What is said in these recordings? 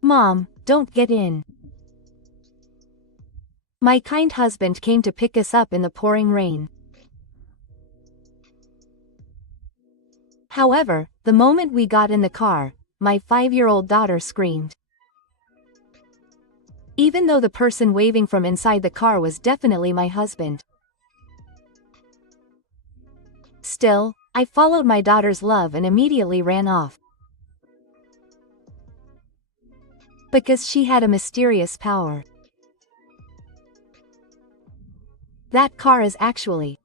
Mom, don't get in. My kind husband came to pick us up in the pouring rain. However, the moment we got in the car, my 5-year-old daughter screamed. Even though the person waving from inside the car was definitely my husband. Still, I followed my daughter's love and immediately ran off. Because she had a mysterious power. That car is actually.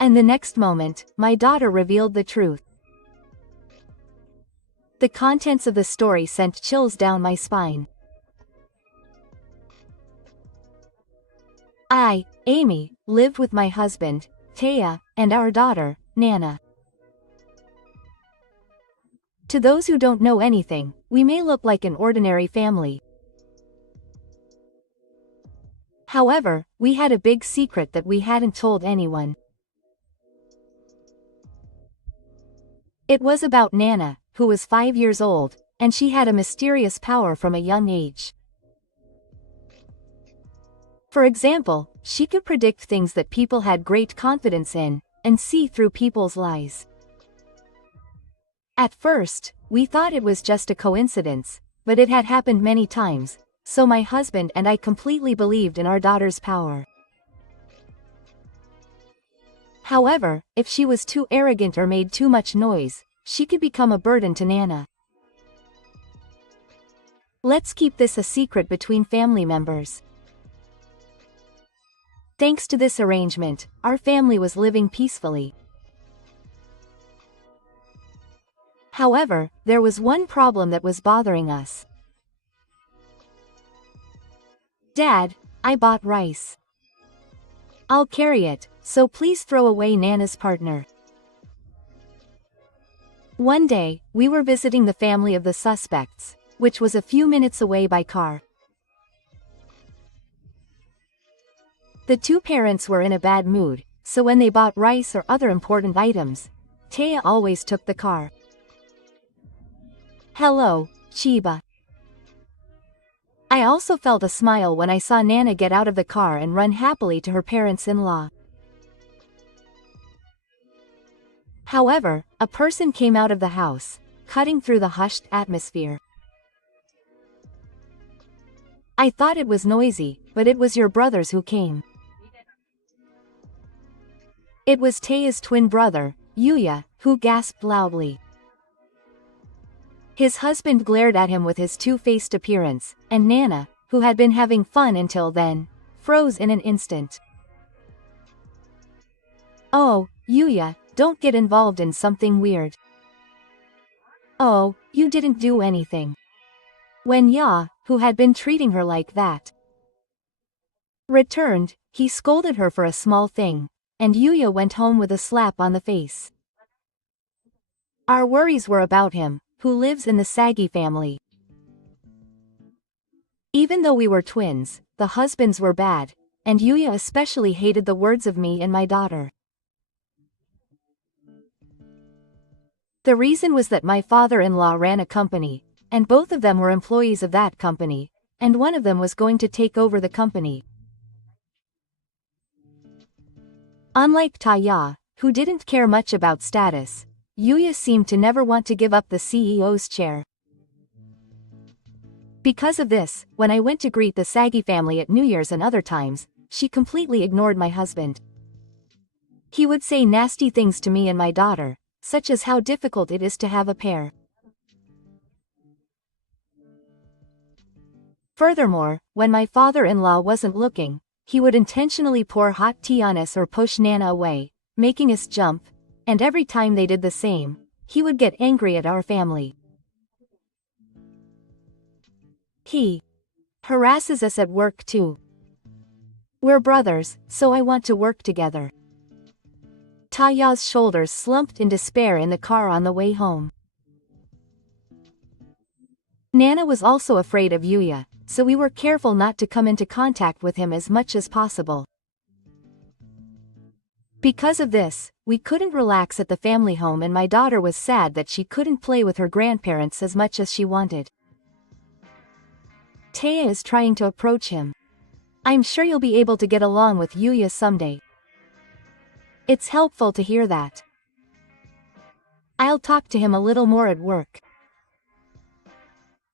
And the next moment, my daughter revealed the truth. The contents of the story sent chills down my spine. I, Amy, lived with my husband, Taya, and our daughter, Nana. To those who don't know anything, we may look like an ordinary family. However, we had a big secret that we hadn't told anyone. It was about Nana, who was 5 years old, and she had a mysterious power from a young age. For example, she could predict things that people had great confidence in, and see through people's lies. At first, we thought it was just a coincidence, but it had happened many times, so my husband and I completely believed in our daughter's power. However, if she was too arrogant or made too much noise, she could become a burden to Nana. Let's keep this a secret between family members. Thanks to this arrangement, our family was living peacefully. However, there was one problem that was bothering us. Dad, I bought rice. I'll carry it, so please throw away Nana's partner. One day, we were visiting the family of the suspects, which was a few minutes away by car. The two parents were in a bad mood, so when they bought rice or other important items, Taya always took the car. Hello, Chiba. I also felt a smile when I saw Nana get out of the car and run happily to her parents-in-law. However, a person came out of the house, cutting through the hushed atmosphere. I thought it was noisy, but it was your brothers who came. It was Taya's twin brother, Yuya, who gasped loudly. His husband glared at him with his two-faced appearance, and Nana, who had been having fun until then, froze in an instant. Oh, Yuya, don't get involved in something weird. Oh, you didn't do anything. When Ya, who had been treating her like that, returned, he scolded her for a small thing, and Yuya went home with a slap on the face. Our worries were about him, who lives in the Sagi family. Even though we were twins, the husbands were bad, and Yuya especially hated the words of me and my daughter. The reason was that my father-in-law ran a company, and both of them were employees of that company, and one of them was going to take over the company. Unlike Taya, who didn't care much about status, Yuya seemed to never want to give up the CEO's chair. Because of this, when I went to greet the Sagi family at New Year's and other times, she completely ignored my husband. He would say nasty things to me and my daughter, such as how difficult it is to have a pair. Furthermore, when my father-in-law wasn't looking, he would intentionally pour hot tea on us or push Nana away, making us jump, and every time they did the same, he would get angry at our family. He harasses us at work too. We're brothers, so I want to work together. Taya's shoulders slumped in despair in the car on the way home. Nana was also afraid of Yuya, so we were careful not to come into contact with him as much as possible. Because of this, we couldn't relax at the family home and my daughter was sad that she couldn't play with her grandparents as much as she wanted. Taya is trying to approach him. I'm sure you'll be able to get along with Yuya someday. It's helpful to hear that. I'll talk to him a little more at work.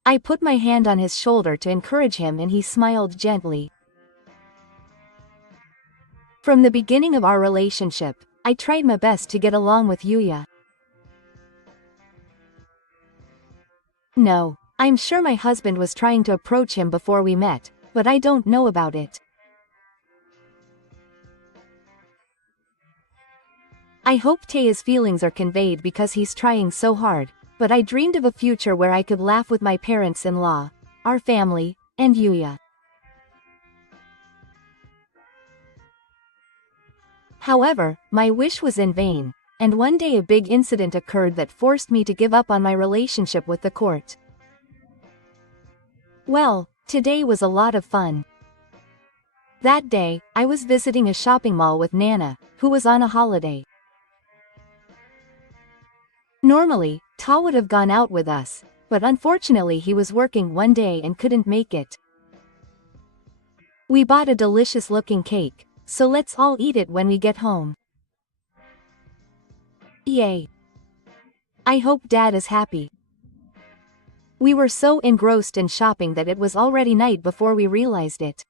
I put my hand on his shoulder to encourage him and he smiled gently. From the beginning of our relationship, I tried my best to get along with Yuya. No, I'm sure my husband was trying to approach him before we met, but I don't know about it. I hope Taya's feelings are conveyed because he's trying so hard, but I dreamed of a future where I could laugh with my parents-in-law, our family, and Yuya. However, my wish was in vain, and one day a big incident occurred that forced me to give up on my relationship with the court. Well, today was a lot of fun. That day, I was visiting a shopping mall with Nana, who was on a holiday. Normally, Ta would have gone out with us, but unfortunately he was working one day and couldn't make it. We bought a delicious-looking cake, so let's all eat it when we get home. Yay! I hope Dad is happy. We were so engrossed in shopping that it was already night before we realized it.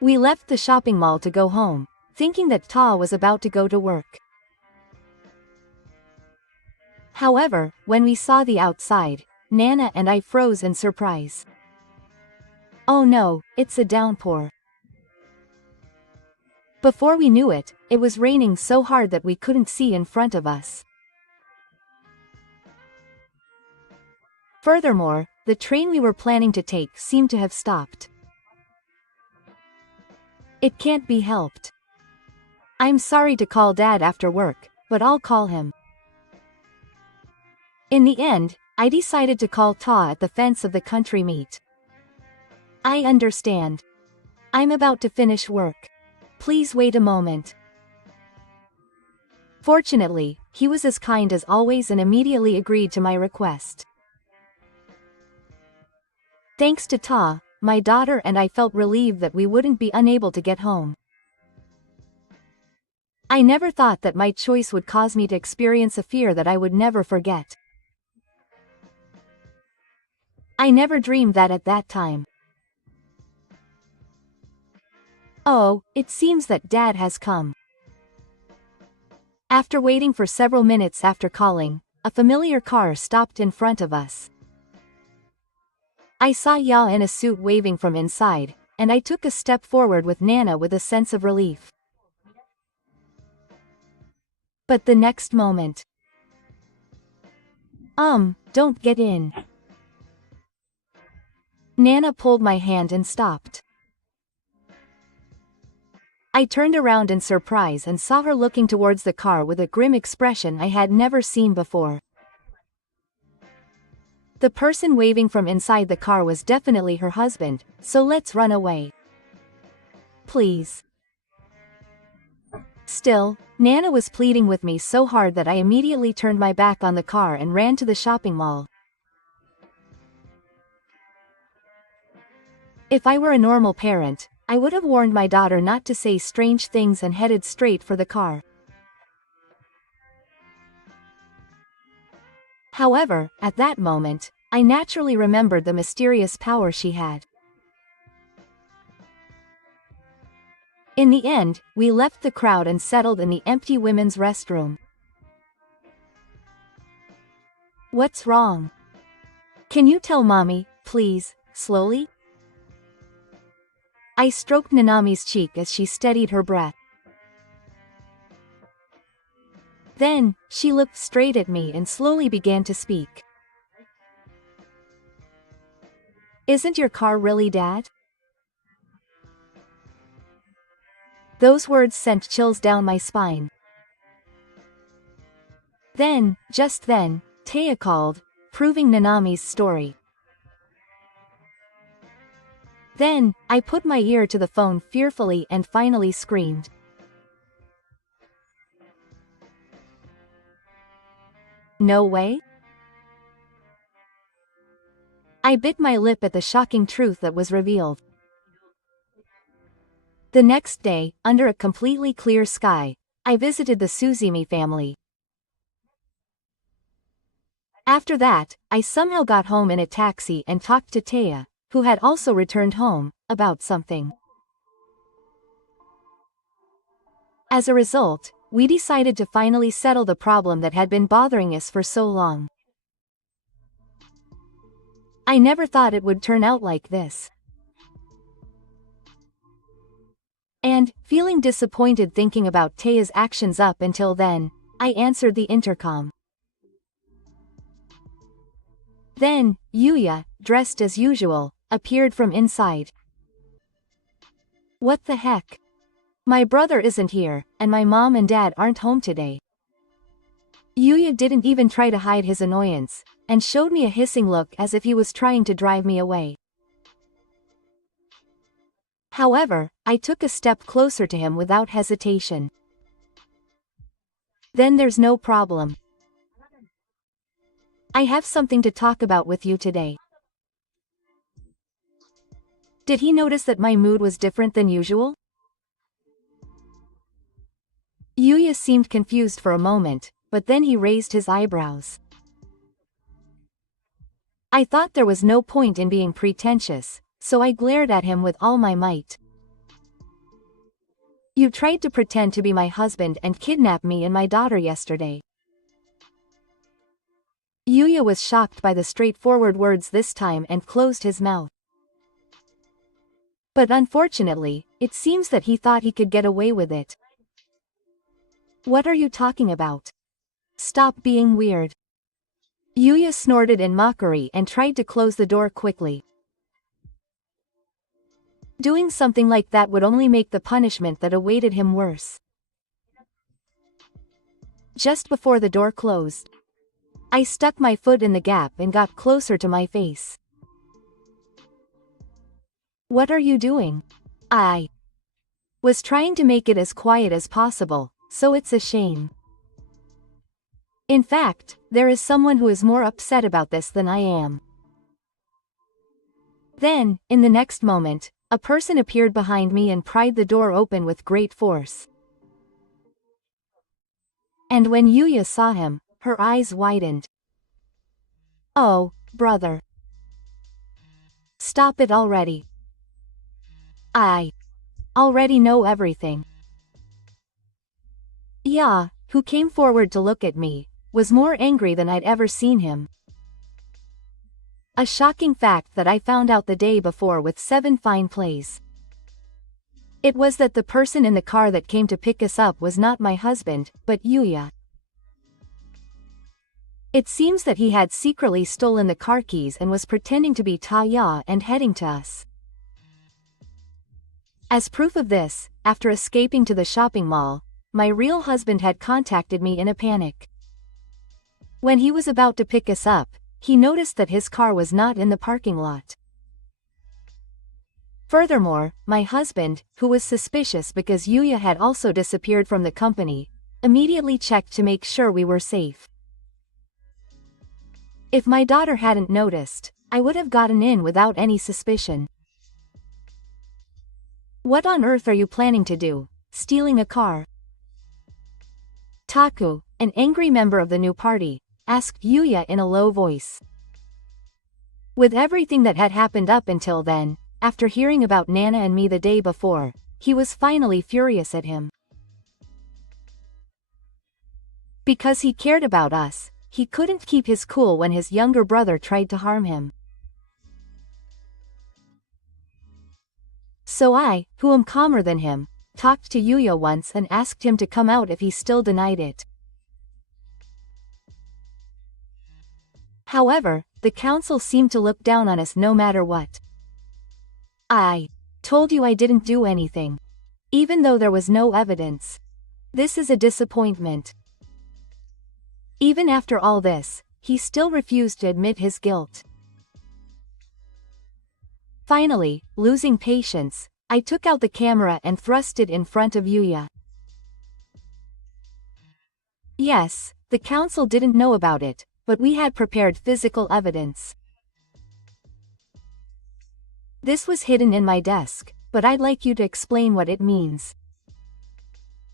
We left the shopping mall to go home, thinking that Ta was about to go to work. However, when we saw the outside, Nana and I froze in surprise. Oh no, it's a downpour. Before we knew it, it was raining so hard that we couldn't see in front of us. Furthermore, the train we were planning to take seemed to have stopped. It can't be helped. I'm sorry to call Dad after work, but I'll call him. In the end, I decided to call Ta at the fence of the country meet. I understand. I'm about to finish work. Please wait a moment. Fortunately, he was as kind as always and immediately agreed to my request. Thanks to Ta, my daughter and I felt relieved that we wouldn't be unable to get home. I never thought that my choice would cause me to experience a fear that I would never forget. I never dreamed that at that time. Oh, it seems that Dad has come. After waiting for several minutes after calling, a familiar car stopped in front of us. I saw Ya in a suit waving from inside, and I took a step forward with Nana with a sense of relief. But the next moment... Don't get in. Nana pulled my hand and stopped. I turned around in surprise and saw her looking towards the car with a grim expression I had never seen before. The person waving from inside the car was definitely her husband, so let's run away. Please. Still, Nana was pleading with me so hard that I immediately turned my back on the car and ran to the shopping mall. If I were a normal parent, I would have warned my daughter not to say strange things and headed straight for the car. However, at that moment, I naturally remembered the mysterious power she had. In the end, we left the crowd and settled in the empty women's restroom. What's wrong? Can you tell Mommy, please, slowly? I stroked Nanami's cheek as she steadied her breath. Then, she looked straight at me and slowly began to speak. Isn't your car really Dad? Those words sent chills down my spine. Then, just then, Taya called, proving Nanami's story. Then, I put my ear to the phone fearfully and finally screamed. No way? I bit my lip at the shocking truth that was revealed. The next day, under a completely clear sky, I visited the Suzumi family. After that, I somehow got home in a taxi and talked to Taya, who had also returned home, about something. As a result, we decided to finally settle the problem that had been bothering us for so long. I never thought it would turn out like this. And, feeling disappointed thinking about Taya's actions up until then, I answered the intercom. Then, Yuya, dressed as usual, appeared from inside. What the heck? My brother isn't here, and my mom and dad aren't home today. Yuya didn't even try to hide his annoyance, and showed me a hissing look as if he was trying to drive me away. However, I took a step closer to him without hesitation. Then there's no problem. I have something to talk about with you today. Did he notice that my mood was different than usual? Yuya seemed confused for a moment, but then he raised his eyebrows. I thought there was no point in being pretentious, so I glared at him with all my might. You tried to pretend to be my husband and kidnap me and my daughter yesterday. Yuya was shocked by the straightforward words this time and closed his mouth. But unfortunately, it seems that he thought he could get away with it. What are you talking about? Stop being weird. Yuya snorted in mockery and tried to close the door quickly. Doing something like that would only make the punishment that awaited him worse. Just before the door closed, I stuck my foot in the gap and got closer to my face. What are you doing? I was trying to make it as quiet as possible, so it's a shame. In fact, there is someone who is more upset about this than I am. Then, in the next moment, a person appeared behind me and pried the door open with great force. And when Yuya saw him, her eyes widened. Oh, brother. Stop it already. I already know everything. Ya, who came forward to look at me, was more angry than I'd ever seen him. A shocking fact that I found out the day before with 7 fine plays. It was that the person in the car that came to pick us up was not my husband, but Yuya. It seems that he had secretly stolen the car keys and was pretending to be Taya and heading to us. As proof of this, after escaping to the shopping mall, my real husband had contacted me in a panic. When he was about to pick us up, he noticed that his car was not in the parking lot. Furthermore, my husband, who was suspicious because Yuya had also disappeared from the company, immediately checked to make sure we were safe. If my daughter hadn't noticed, I would have gotten in without any suspicion. What on earth are you planning to do? Stealing a car? Taku, an angry member of the new party, asked Yuya in a low voice. With everything that had happened up until then, after hearing about Nana and me the day before, he was finally furious at him. Because he cared about us, he couldn't keep his cool when his younger brother tried to harm him. So I, who am calmer than him, talked to Yuya once and asked him to come out if he still denied it. However, the council seemed to look down on us no matter what. I told you I didn't do anything. Even though there was no evidence. This is a disappointment. Even after all this, he still refused to admit his guilt. Finally, losing patience, I took out the camera and thrust it in front of Yuya. Yes, the council didn't know about it, but we had prepared physical evidence. This was hidden in my desk, but I'd like you to explain what it means.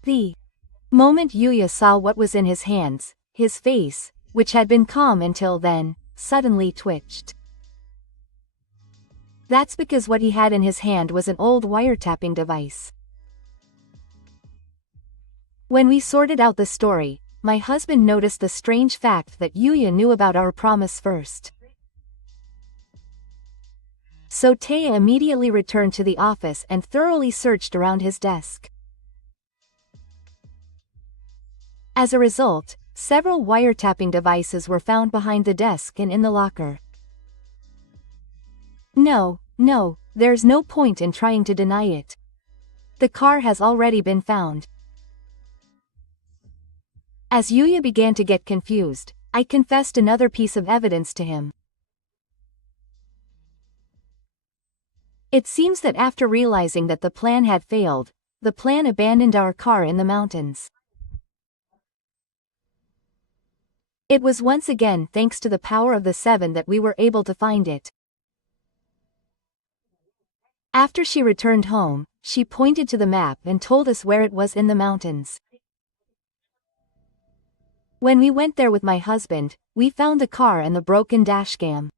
The moment Yuya saw what was in his hands, his face, which had been calm until then, suddenly twitched. That's because what he had in his hand was an old wiretapping device. When we sorted out the story, my husband noticed the strange fact that Yuya knew about our promise first. So Taya immediately returned to the office and thoroughly searched around his desk. As a result, several wiretapping devices were found behind the desk and in the locker. No, there's no point in trying to deny it. The car has already been found. As Yuya began to get confused, I confessed another piece of evidence to him. It seems that after realizing that the plan had failed, the plan abandoned our car in the mountains. It was once again thanks to the power of the Seven that we were able to find it. After she returned home, she pointed to the map and told us where it was in the mountains. When we went there with my husband, we found the car and the broken dashcam.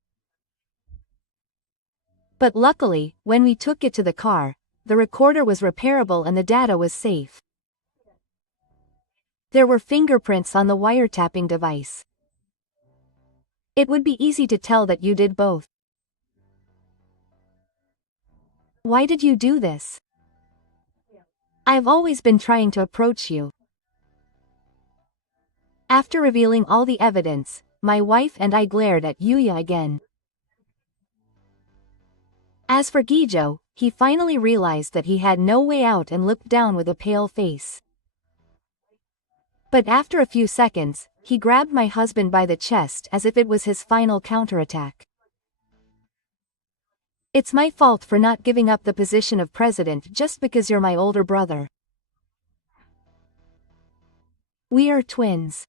But luckily, when we took it to the car, the recorder was repairable and the data was safe. There were fingerprints on the wiretapping device. It would be easy to tell that you did both. Why did you do this? I've always been trying to approach you. After revealing all the evidence, my wife and I glared at Yuya again. As for Gijo, he finally realized that he had no way out and looked down with a pale face. But after a few seconds, he grabbed my husband by the chest as if it was his final counterattack. It's my fault for not giving up the position of president just because you're my older brother. We are twins.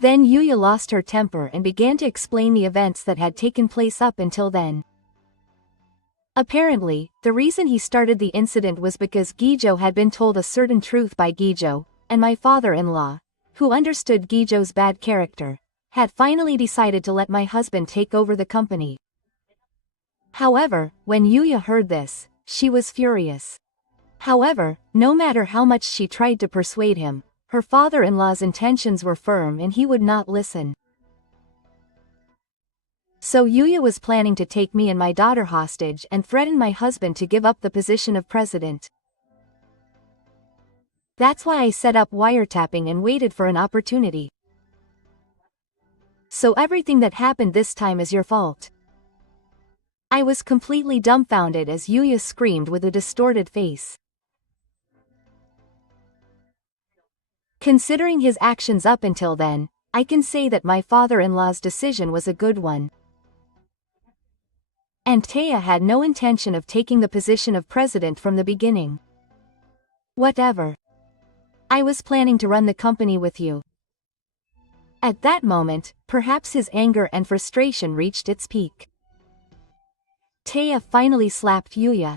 Then Yuya lost her temper and began to explain the events that had taken place up until then. Apparently, the reason he started the incident was because Gijo had been told a certain truth by Gijo, and my father-in-law, who understood Gijo's bad character, had finally decided to let my husband take over the company. However, when Yuya heard this, she was furious. However, no matter how much she tried to persuade him, her father-in-law's intentions were firm and he would not listen. So Yuya was planning to take me and my daughter hostage and threaten my husband to give up the position of president. That's why I set up wiretapping and waited for an opportunity. So everything that happened this time is your fault. I was completely dumbfounded as Yuya screamed with a distorted face. Considering his actions up until then, I can say that my father-in-law's decision was a good one. And Taya had no intention of taking the position of president from the beginning. Whatever. I was planning to run the company with you. At that moment, perhaps his anger and frustration reached its peak. Taya finally slapped Yuya.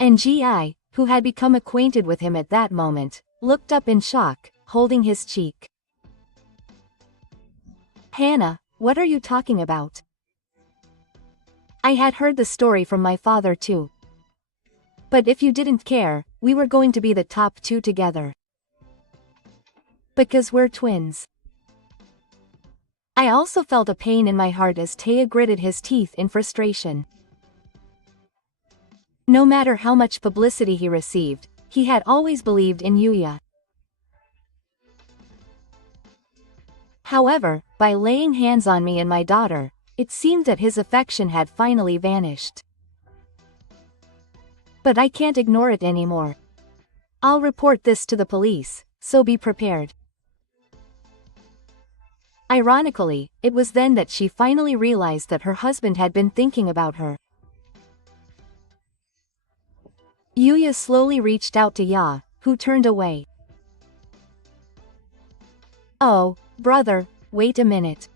And Gi, who had become acquainted with him at that moment, looked up in shock, holding his cheek. Hannah, what are you talking about? I had heard the story from my father too. But if you didn't care, we were going to be the top two together. Because we're twins. I also felt a pain in my heart as Taya gritted his teeth in frustration. No matter how much publicity he received, he had always believed in Yuya. However, by laying hands on me and my daughter, it seemed that his affection had finally vanished. But I can't ignore it anymore. I'll report this to the police, so be prepared. Ironically, it was then that she finally realized that her husband had been thinking about her. Yuya slowly reached out to Ya, who turned away. "Oh, brother, wait a minute."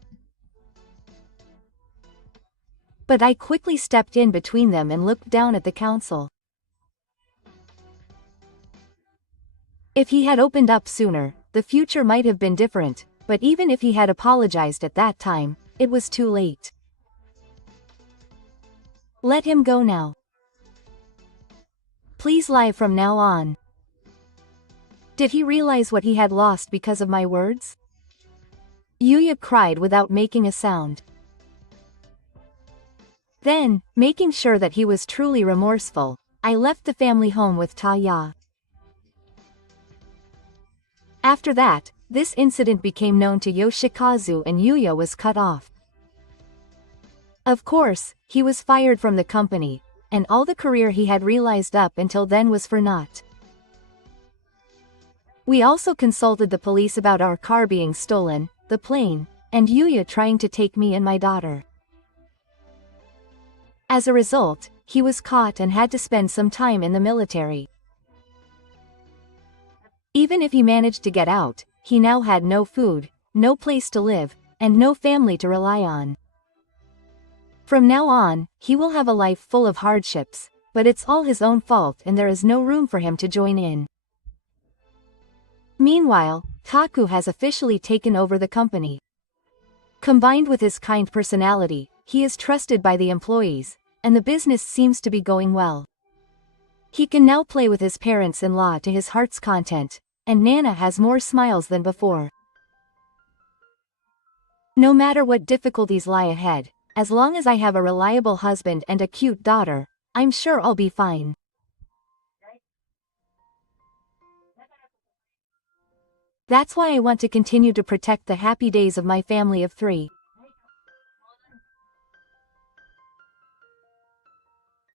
But I quickly stepped in between them and looked down at the council. If he had opened up sooner, the future might have been different, but even if he had apologized at that time, it was too late. Let him go now. Please lie from now on. Did he realize what he had lost because of my words? Yuya cried without making a sound. Then, making sure that he was truly remorseful, I left the family home with Ta-ya. After that, this incident became known to Yoshikazu and Yuya was cut off. Of course, he was fired from the company, and all the career he had realized up until then was for naught. We also consulted the police about our car being stolen, the plane, and Yuya trying to take me and my daughter. As a result, he was caught and had to spend some time in the military. Even if he managed to get out, he now had no food, no place to live, and no family to rely on. From now on, he will have a life full of hardships, but it's all his own fault and there is no room for him to join in. Meanwhile, Taku has officially taken over the company. Combined with his kind personality, he is trusted by the employees, and the business seems to be going well. He can now play with his parents-in-law to his heart's content, and Nana has more smiles than before. No matter what difficulties lie ahead, as long as I have a reliable husband and a cute daughter, I'm sure I'll be fine. That's why I want to continue to protect the happy days of my family of 3.